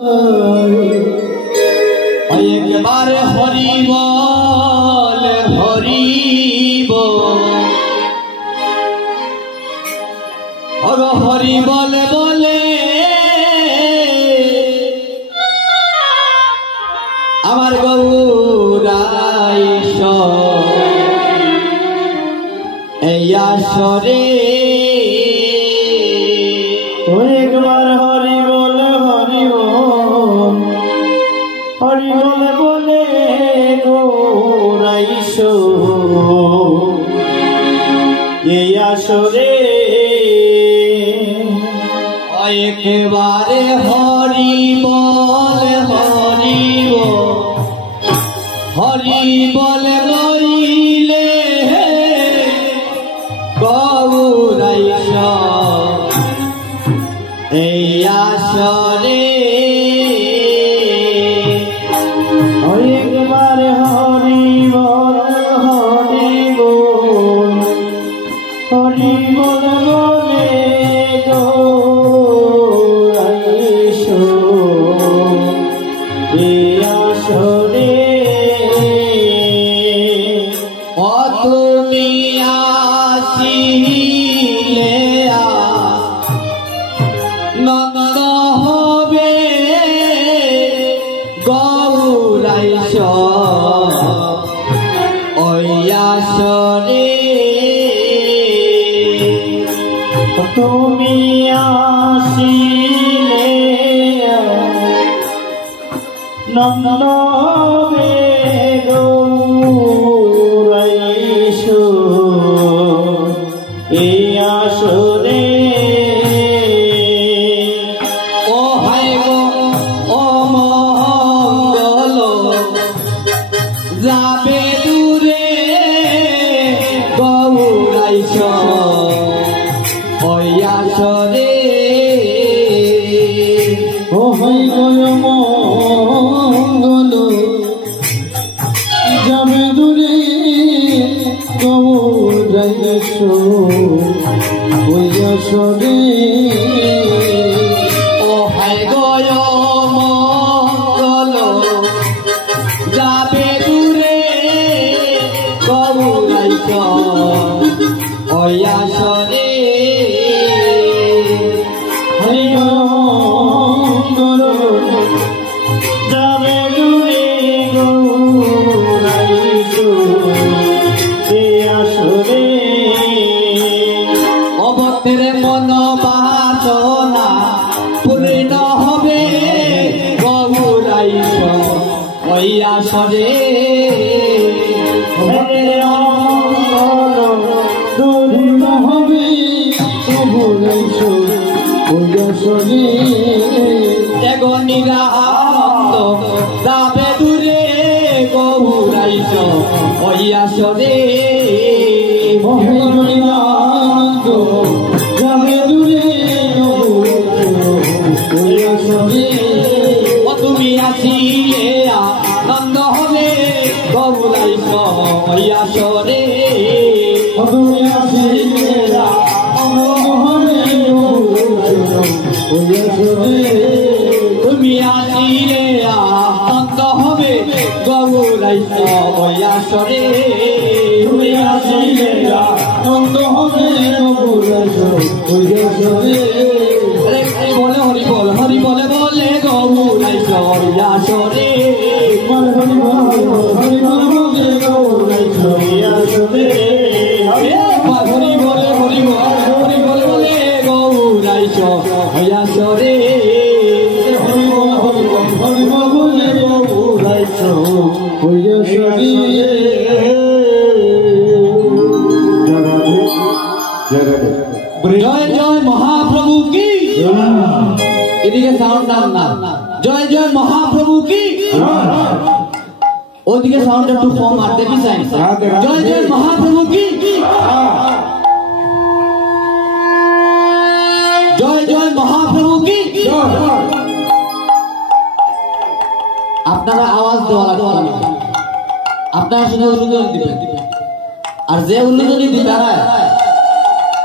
একবার হরি বল হরি বল, হরি বল বলে আমার গৌরাইশ এই আসরে। একবার হরি বল হরি বল, হরি বল বলে গৌরাইশ এই আসরে। একবারে হরি বল হরি বল, হরি বল বলিলে গৌরাইশ এই আসরে। একবার হরি বল হরি বল, হরি বল বলে গৌরাইশ এই আসরে। তুমি আসিলে নন্দ হবে গৌরাইশ ওই আসরে। তুমি আসিলে নন্দ হবে গৌরাইশ এই আসরে। ও হায় গো ও মঙ্গল যাবে দূরে গৌরাইশ ওই আসরে। ও হায় গো মঙ্গল যাবে দূরে গৌরাইশ ওই আসরে। ও হায় গয় মঙ্গল যাবে দূরে গৌরাইশ ওই আসরে। হরি মঙ্গল যাবে দূরে গৌরাইশ এই আসরে। অবতের মন বাসনা পূর্ণ হবে গৌরাইশ ওই আসরে। দূর হবে গৌরাইশ ওই আসরে। এগনিরা আনন্দ যাবে দূরে গৌরাইশ ওই আসরে। আনন্দ যাবে দূরে ওই আসরে। ও তুমি আসিলে আনন্দ হবে গৌরাইশ ওই আসরে। তুমি আসিলে আনন্দ হবে ওই আসরে। তুমি আসিলে আনন্দ হবে গৌরাইশ ওই আসরে। তুমি আসিলে আনন্দ হবে গৌরাইশ ওই আসরে। বলে হরি বল হরি বলে বলে গৌরাইশ ওই আসরে। হরি বল হরি বল বলে গৌরাইশ ওই আসরে। হরি বলে হরি বল হরি বলে বলে গৌরাইশ ওই আসরে। হরি বল হরি বল হরি বল বলে গৌরাইশ ওই আসরে। জয় জয় মহাপ্রভু কি, এদিকে সাউন্ড না। জয় জয় মহাপ্রভু কি, ওদিকে সাউন্ড একটু কম আর দেখি চাই। জয় জয় মহাপ্রভু কি, জয় জয় মহাপ্রভু কি। আপনারা আওয়াজ দেওয়া লাগবে, আপনারা শুধু উল্লেখ দিবেন। আর যে উল্লেখ দিবে তারা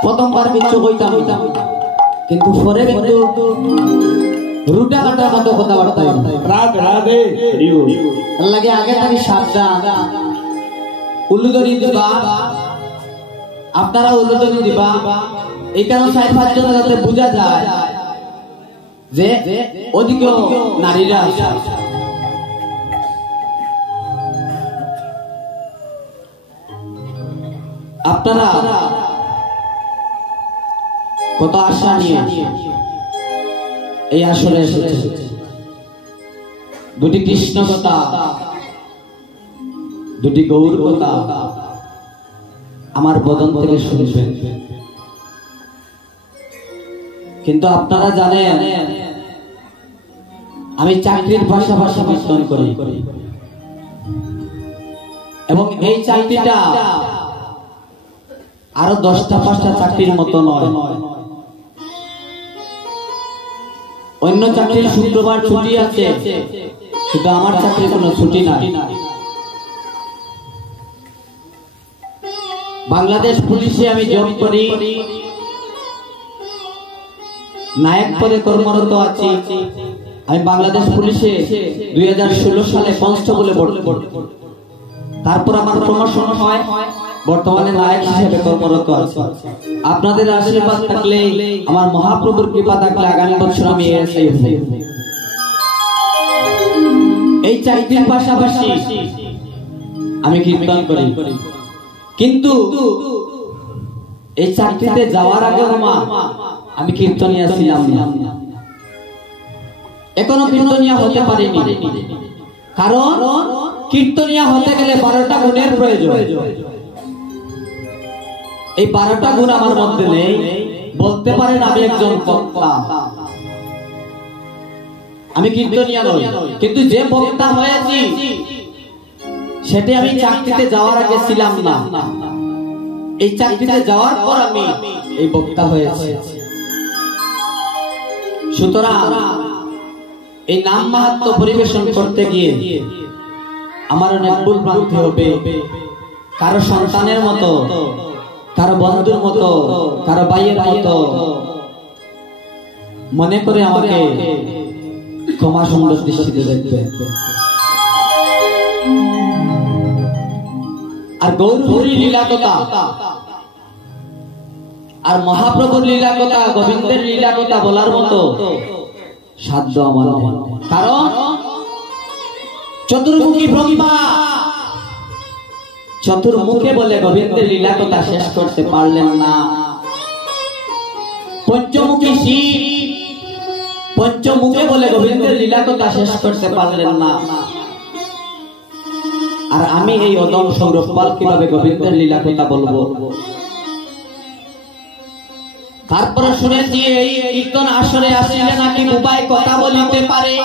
প্রথমবার কিছু কইতাম, কিন্তু পরে কিন্তু রুটা কাটার মতো কথাবার্তা রাধে রাধে লাগে আগে থাকি সাবধান উল্লুদনি দিবা আপনারা উল্লুদনি দিবা এই কারণে সাইড জন্য যাতে বোঝা যায় যে ওদিকেও নারীরা আপনারা কত আশা নিয়ে এই আসরে এসেছে দুটি কৃষ্ণ কথা দুটি গৌর কথা আমার বদন থেকে শুনবেন কিন্তু আপনারা জানেন আমি চাকরির পাশাপাশি কীর্তন করি এবং এই চাকরিটা আরো 10টা 5টা চাকরির মতো নয় অন্য চাকরির শুক্রবার ছুটি আছে কিন্তু আমার চাকরির কোনো ছুটি নাই বাংলাদেশ পুলিশে আমি জব করি নায়ক পদে কর্মরত আছি আমি বাংলাদেশ পুলিশে 2016 সালে কনস্টেবলে ভর্তি তারপর আমার প্রমোশন হয় বর্তমানে নায়ক হিসেবে কর্মরত আছি আপনাদের আশীর্বাদ থাকলে আমার মহাপ্রভুর কৃপা থাকলে আগামী বছর আমি এসআই হব এই চাকরির পাশাপাশি আমি কীর্তন করি কিন্তু এই চাকরিতে যাওয়ার আগে আমি কীর্তনিয়া ছিলাম না এখনো কীর্তনিয়া হতে পারিনি কারণ কীর্তনিয়া হতে গেলে 12টা গুণের প্রয়োজন এই 12টা গুণ আমার মধ্যে নেই বলতে পারেন আমি একজন বক্তা আমি কীর্তনিয়া নই কিন্তু যে বক্তা হয়েছি সেটা আমি চাকরিতে যাওয়ার আগে ছিলাম না এই চাকরিতে যাওয়ার পর আমি এই বক্তা হয়েছি সুতরাং এই নাম মাহাত্ম্য পরিবেশন করতে গিয়ে আমার অনেক ভুল ভ্রান্তি হবে কারো সন্তানের মতো কারো বন্ধুর মতো কারো ভাইয়ের মতো মনে করে আমাকে ক্ষমা সুন্দর দৃষ্টিতে দেখবে আর গৌরহরি লীলা কথা আর মহাপ্রভুর লীলা কথা গোবিন্দের লীলা কথা বলার মতো সাধ্য আমার কারণ চতুর্মুখী ব্রহ্মা চতুর্মুখে বলে গোবিন্দের লীলা কথা শেষ করতে পারলেন না পঞ্চমুখী শিব পঞ্চমুখে বলে গোবিন্দের লীলা কথা শেষ করতে পারলেন না আর আমি এই অদম সৌরভ পাল কিভাবে গোবিন্দের লীলা কথা বলবো তারপরে শুনেছি এই কীর্তন আসরে আসিলে নাকি উপায় কথা বলিতে পারে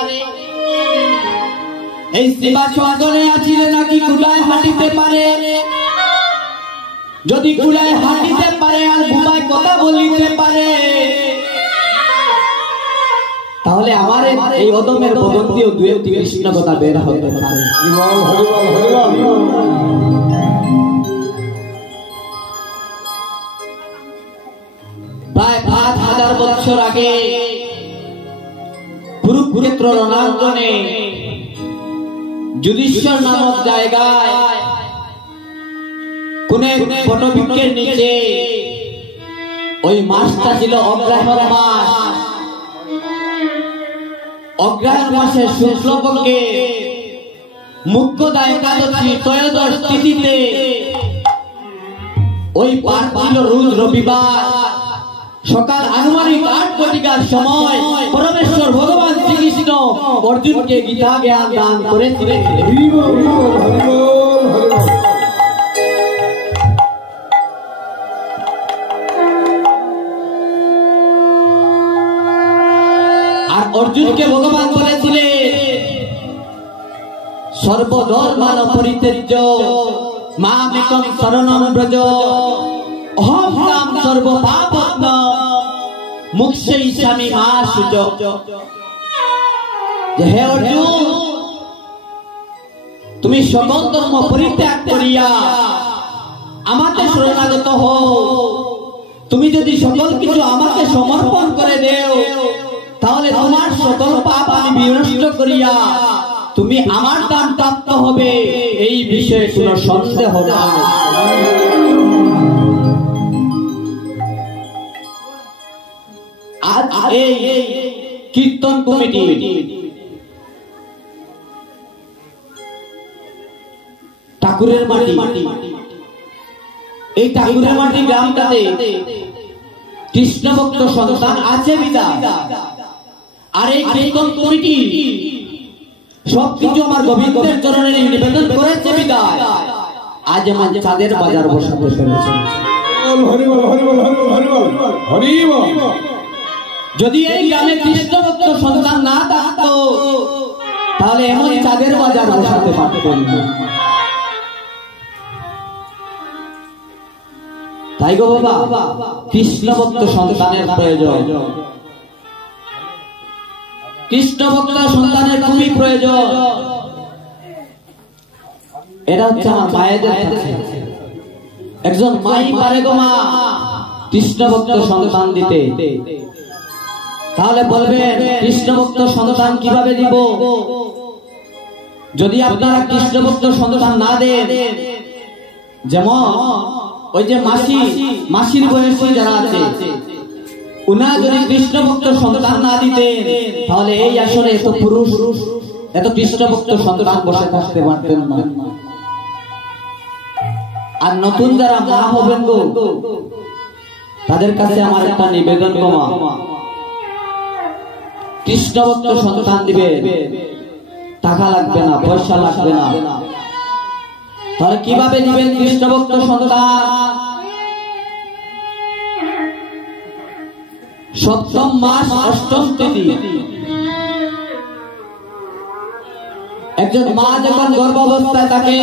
এই সেবা সঙ্গনে আসিলে নাকি কুলায় হাঁটিতে পারে যদি কুলায় হাঁটিতে পারে আর উপায় কথা বলিতে পারে তাহলে আমার এই অদমের বদন দিয়েও 2-3 কৃষ্ণ কথা বের হতে পারে প্রায় 5000 বছর আগে কুরুক্ষেত্র রণাঙ্গনে যুধিষ্ঠির নামক জায়গায় কোন বটবৃক্ষের নিচে ওই মাসটা ছিল অগ্রহায়ণ মাস অগ্রহায়ণ মাসের শুক্লপক্ষে মুখ্যদা একাদশী ত্রয়োদশ তিথিতে ওই পার ছিল রোজ রবিবার সকাল আনুমানিক 8 ঘটিকার সময় পরমেশ্বর ভগবান শ্রীকৃষ্ণ অর্জুনকে গীতা জ্ঞান দান করেছিলেন আর অর্জুনকে ভগবান বলেছিলেন সর্বধর্মান পরিত্যাজ্য মামেকং শরণং ব্রজ অহং কাম সর্বপাপত্নম মুক্ষয়িষ্যামি মা শুচক যে হে অর্জুন তুমি সকল ধর্ম পরিত্যাগ করিয়া আমাকে শরণাগত হও তুমি যদি সকল কিছু আমাকে সমর্পণ করে দেও তাহলে তোমার সকল পাপ আমি বিনষ্ট করিয়া তুমি আমার দান প্রাপ্ত হবে, এই বিষয়ে কোনো সন্দেহ নাই। আজ এই কীর্তন কমিটি ঠাকুরের মাটি, এই ঠাকুরের মাটি গ্রামটাতে কৃষ্ণ ভক্ত সন্তান আছে বিদায়, আর এই কীর্তন কমিটি সবকিছু আমার গোবিন্দের চরণে নিবেদন করেছে বিদায় আজ আমার চাঁদের বাজার বসাতে পেরেছে। যদি এই গ্রামে কৃষ্ণ ভক্ত সন্তান না থাকতো তাহলে এমন চাঁদের বাজার বসাতে পারতেন না। তাই গো বাবা, কৃষ্ণ ভক্ত সন্তানের প্রয়োজন, কৃষ্ণ ভক্ত সন্তানের খুবই প্রয়োজন। এটা হচ্ছে আমার মায়েদের কাছে। একজন মাই পারে গো মা কৃষ্ণ ভক্ত সন্তান দিতে, তাহলে বলবেন কৃষ্ণ ভক্ত সন্তান কিভাবে দিব? যদি আপনারা কৃষ্ণ ভক্ত সন্তান না দেন, যেমন ওই যে মাসির বয়সী যারা আছে উনা যদি কৃষ্ণ ভক্ত সন্তান না দিতেন তাহলে এই আসলে এত পুরুষ এত কৃষ্ণ ভক্ত সন্তান বসে থাকতে পারতেন না। আর নতুন যারা মা হবেন গো তাদের কাছে আমার একটা নিবেদন গো মা, কৃষ্ণ ভক্ত সন্তান দিবে, টাকা লাগবে না, পয়সা লাগবে না, তাহলে কিভাবে দিবেন কৃষ্ণ ভক্ত সন্তান? সপ্তম মাস অষ্টম তিথি, একজন মা যখন গর্ভাবস্থায় থাকে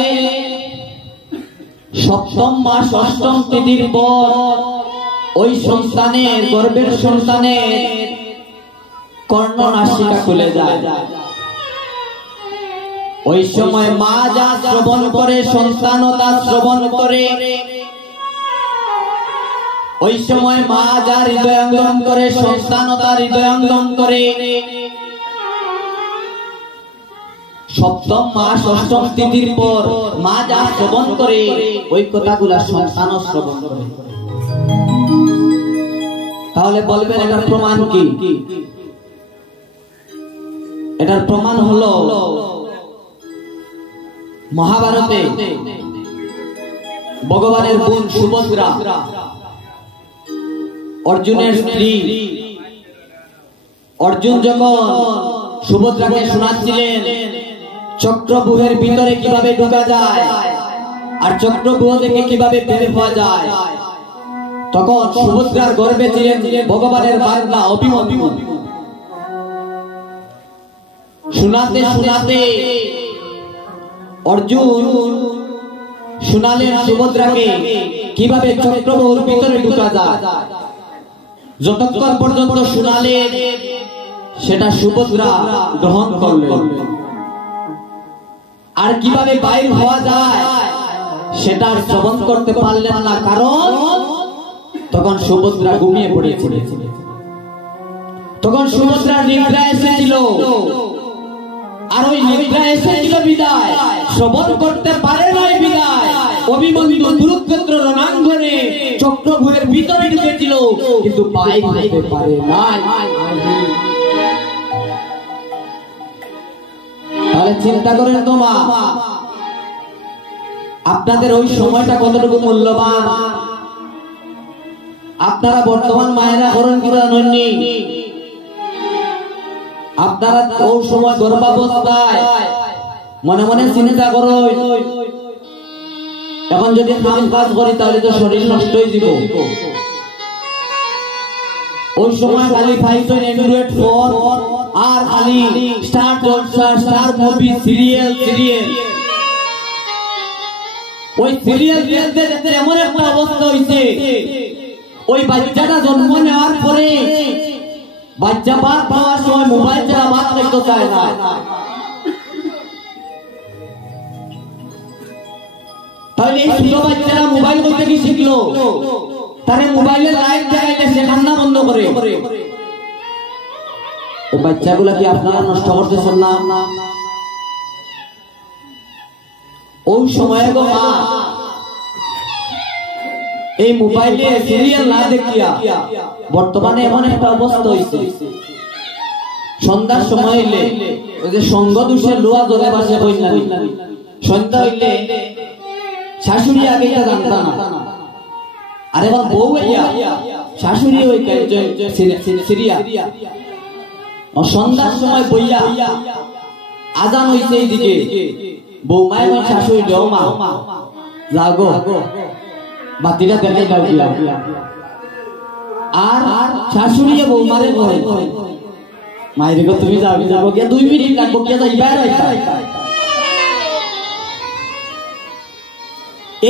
সপ্তম মাস অষ্টম তিথির পর ওই সন্তানের গর্ভের সন্তানের কর্ণ নাসিকা খুলে যায়। ওই সময় মা যা শ্রবণ করে সন্তানও তা শ্রবণ করে। ওই সময় মা যা হৃদয়ঙ্গম করে সন্তানও তা হৃদয়ঙ্গম করে। সপ্তম মাস অষ্টম তিথির পর মা যা শ্রবণ করে ওই কথাগুলা সন্তানও শ্রবণ করে। তাহলে বলবেন এটার প্রমাণ কি? এটার প্রমাণ হলো মহাভারতে ভগবানের বোন সুভদ্রা অর্জুনের স্ত্রী, অর্জুন যখন সুভদ্রাকে শোনাচ্ছিলেন চক্রব্যূহের ভিতরে কিভাবে ঢোকা যায় আর চক্রব্যূহ থেকে কিভাবে বের হওয়া যায়, তখন সুভদ্রার গর্ভে ছিলেন ভগবানের বান্দা অভিমন্যু। শোনাতে শোনাতে অর্জুন শোনালেন সুভদ্রাকে কিভাবে চক্রব্যূহের ভিতরে ঢোকা যায়। যতক্ষণ পর্যন্ত শোনালেন সেটা সুভদ্রা গ্রহণ করলেন, আর কিভাবে বাইর হওয়া যায় সেটা শ্রবণ করতে পারলেন না, কারণ তখন সুভদ্রা ঘুমিয়ে পড়েছিল। তখন সুভদ্রার নিদ্রা এসেছিল, আর ওই নিদ্রা এসেছিল বিদায় শ্রবণ করতে পারে নাই বিদায় অভিমন্যু কুরুক্ষেত্র রণাঙ্গনে চক্রব্যূহের ভিতরে ঢুকেছিল কিন্তু বাইর হতে পারে নাই। তাহলে চিন্তা করেন তো মা, আপনাদের ওই সময়টা কতটুকু মূল্যবান। আপনারা বর্তমান মায়েরা করেন কি জানেননি? আপনারা ওই সময় গর্ভাবস্থায় মনে মনে চিন্তা করো এখন যদি কাম কাজ করি তাহলে তো শরীর নষ্ট হয়ে যাব। ওই সময় খালি ফাইটন এন্ড্রয়েড ফোন আর খালি স্টার জলসা, স্টার মুভি, সিরিয়াল ওই সিরিয়াল দেখতে দেখতে এমন একটা অবস্থা হইছে ওই বাচ্চাটা জন্ম নেওয়ার পরে বাচ্চা বাদ পাওয়ার সময় মোবাইল ছাড়া বাদ দেখতে চায় না। তাহলে এই ছোট বাচ্চারা মোবাইল করতে কি শিখলো? তারে মোবাইলে লাইট জ্বালাইলে সে কান্না বন্ধ করে। ওই বাচ্চাগুলা কি আপনারা নষ্ট করতেছেন না? ওই সময় গো মা এই মোবাইলে সিরিয়াল না দেখিয়া বর্তমানে এমন একটা অবস্থা হয়েছে, সন্ধ্যার সময় হইলে ওই যে সঙ্গ দোষের লোয়া জলে বাসে কইলাম, সন্ধ্যা হইলে শাশুড়ি আগে এটা জানতাম না, আর এবার বউ হইয়া শাশুড়ি ওই সিরিয়া সন্ধ্যার সময় বইয়া আজান হইছে এইদিকে, বৌমা এবং শাশুড়ি দেও মা লাগো বাতিটা দেখাই দাও গিয়া, আর শাশুড়ি বৌমারে কয় মায়ের গো তুমি যাবো গিয়া 2 মিনিট লাগবো গিয়া যাইবা।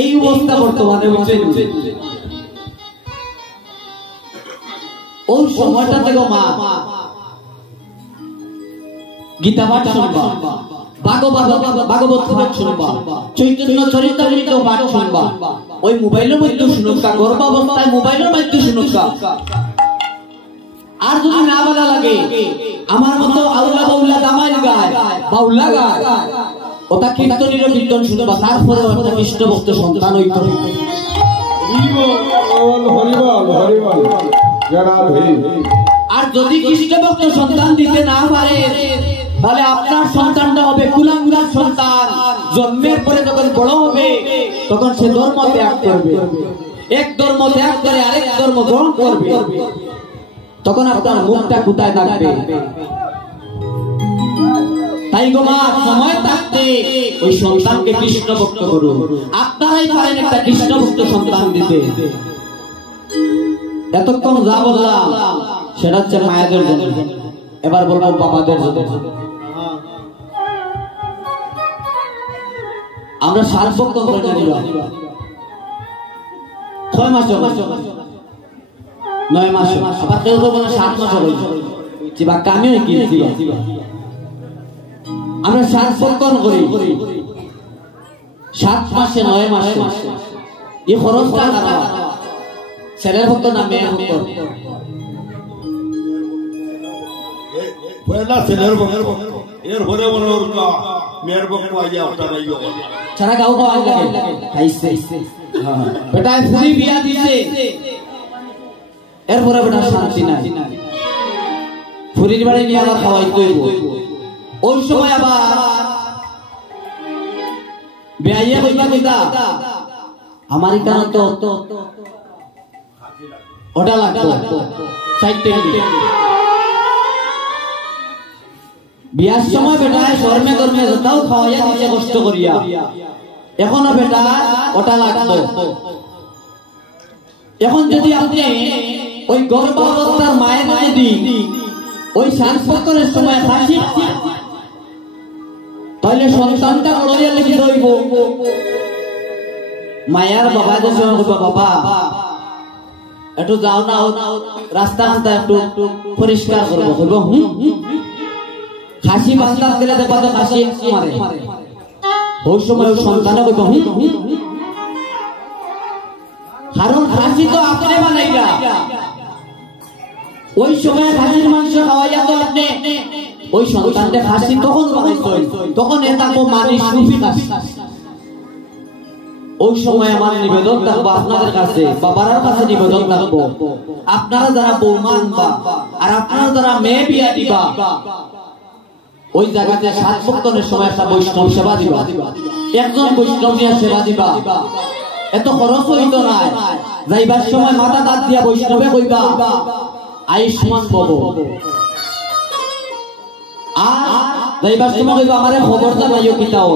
এই অবস্থা বর্তমানে ওই সময়টা থেকে মা গীতা পাঠ শুনবা, ভাগবত পাঠ শুনবা, চৈতন্য চরিতামৃত পাঠ শুনবা, ওই মোবাইলের মধ্যে শুনুকা, গর্ভাবস্থায় মোবাইলের মধ্যে শুনুকা। আর যদি না ভালো লাগে আমার মতো আউলা বাউলা দামাইল গায় বাউলা গায়, ওটা কীর্তনের কীর্তন শুনবা, তারপরে একটা কৃষ্ণ ভক্ত সন্তান হইতো। আর যদি কৃষ্ণ ভক্ত সন্তান দিতে না পারে তাহলে আপনার সন্তানটা হবে কুলাঙ্গার সন্তান। জন্মের পরে যখন বড় হবে তখন সে ধর্ম ত্যাগ করবে, এক ধর্ম ত্যাগ করে আরেক ধর্ম গ্রহণ করবে, তখন আপনার মুখটা কোথায় থাকবে? তাই গো মা, সময় থাকতে ওই সন্তানকে কৃষ্ণ ভক্ত করুন। আপনারাই পারেন একটা কৃষ্ণ ভক্ত সন্তান দিতে। এতক্ষণ যা বললাম সেটা হচ্ছে মায়েদের জন্য, এবার বলবো বাবাদের জন্য। আমরা 7 বছর করে নিলাম, 6 মাস 9 মাস, আবার কেউ কেউ 7 মাস হয়েছে বা কামিও গিয়েছি। আমরা 7 বছর করি, 7 মাসে 9 মাসে এই খরচটা ছেলের ভক্ত না মেয়ের ভক্ত? সারা গাঁও খাইছে বেটায় ফুরি বিয়া দিছে, এরপরে বেটা শান্তি নাই, ফুরির বাড়ি নিয়ে আবার খাওয়াইতে হইব। ওই সময় আবার বেয়াইয়া কইবা কইতা আমার এখানে তো ওটা লাগতো 60 টাকা। বিয়ার সময় বেটায় শর্মে কর্মে যতাও খাওয়াইয়া দিছে কষ্ট করিয়া, এখনো বেটা ওটা লাগতো। এখন যদি আপনি ওই গর্ভাবস্থার মায়ের যদি ওই সংস্পর্শের সময় হাসি তাহলে সন্তানটা বড়িয়া লিখে রইব। মায়ার বাবাদের সঙ্গে বাবা একটু যাও না, রাস্তাঘাটটা একটু পরিষ্কার করবো, বলবো হাসি বান্দার দিলে দেখবা তো হাসি মারে। ওই সময় ওই সন্তানটা বলবো কারণ হাসি তো আপনি বানাইরা, ওই সময় হাসির মাংস খাওয়াইয়া তো আপনি ওই সন্তানটা হাসি তখন বানাইতো, তখন এটা মানুষ রূপী হাসি। ওই সময় আমার নিবেদন থাকবো আপনাদের কাছে, বাবার কাছে নিবেদন থাকবো, আপনারা যারা বৌমা আনবা আর আপনারা যারা মেয়ে বিয়া দিবা ওই জায়গাতে 7 বছরের সময় একটা বৈষ্ণব সেবা দিবা, একজন বৈষ্ণব নিয়ে সেবা দিবা। এত খরচ হইত না, যাইবার সময় মাথা দাঁত দিয়া বৈষ্ণবে কইবা আয়ুষ্মান পাবো, আর যাইবার সময় কইবা আমারে খবর জানাইও কিতাও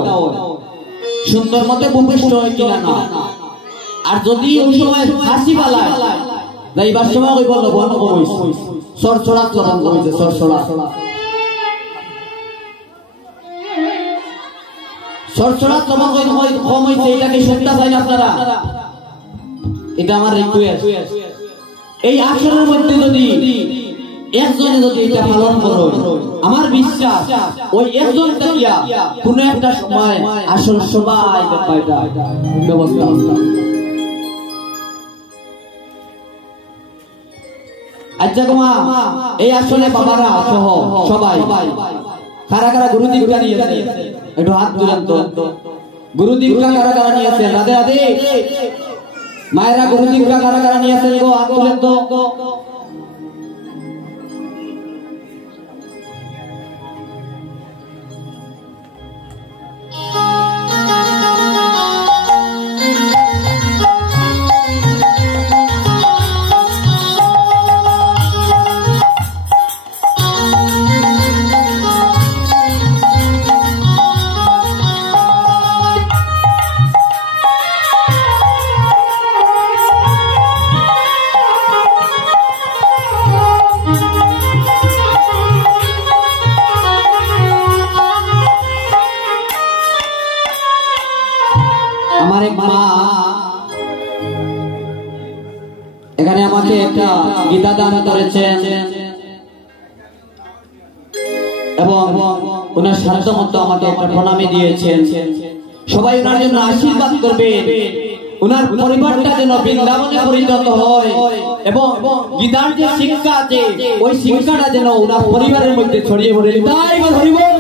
সুন্দর মতে ভূমিষ্ঠ হয় কিনা না। আর যদি ওই সময় হাসি বালায় যাইবার সময় কইব লবণ কইছে, সরসরাত লবণ কইছে, সরসরাত সরসরাত লবণ কম হইছে, এটাকে শুনতে চাই আপনারা? এটা আমার রিকোয়েস্ট। এই আসরের মধ্যে যদি একজনে যদি এটা পালন করো, আমার বিশ্বাস ওই একজন থাকিয়া কোন একটা সময় আসল সবাই ব্যবস্থা। আচ্ছা তোমা এই আসলে বাবারা সহ সবাই কারা কারা গুরু দীক্ষা নিয়েছে একটু হাত তুলেন তো। গুরু দীক্ষা কারা কারা নিয়েছে? রাধে রাধে। মায়েরা গুরু দীক্ষা কারা কারা নিয়েছেন গো? হাত তুলেন তো। আমার এক মা এখানে আমাকে একটা গীতা দান করেছেন এবং ওনার সাধ্য মতো আমাকে একটা প্রণামী দিয়েছেন। সবাই ওনার জন্য আশীর্বাদ করবে, ওনার পরিবারটা যেন বৃন্দাবনে পরিণত হয় এবং গীতার যে শিক্ষা আছে ওই শিক্ষাটা যেন ওনার পরিবারের মধ্যে ছড়িয়ে পড়ে। তাই হরিবল।